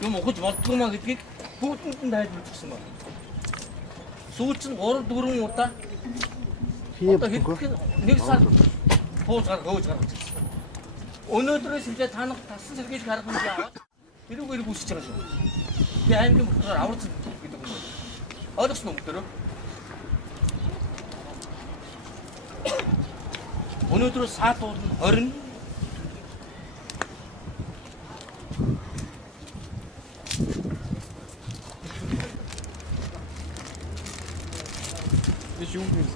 юм ухаж болдгоо гэдгийг бүгдэнд нь тайлбарлажсэн байна. Сүүлч нь 3-4 удаа одоо хэд нэг сар пууз хөөж гаргаж ирсэн. Өнөөдрөөс эхлээд танах тасан сэргийлэх арга хэмжээ аваад тэрүүгээр үүсэж байгаа шүү. Би аймгийн болохоор аварсан гэдэг юм. Ойлгосон уу бүгдөө? Өнөөдрөөс саатууд нь 20 Nicht jung.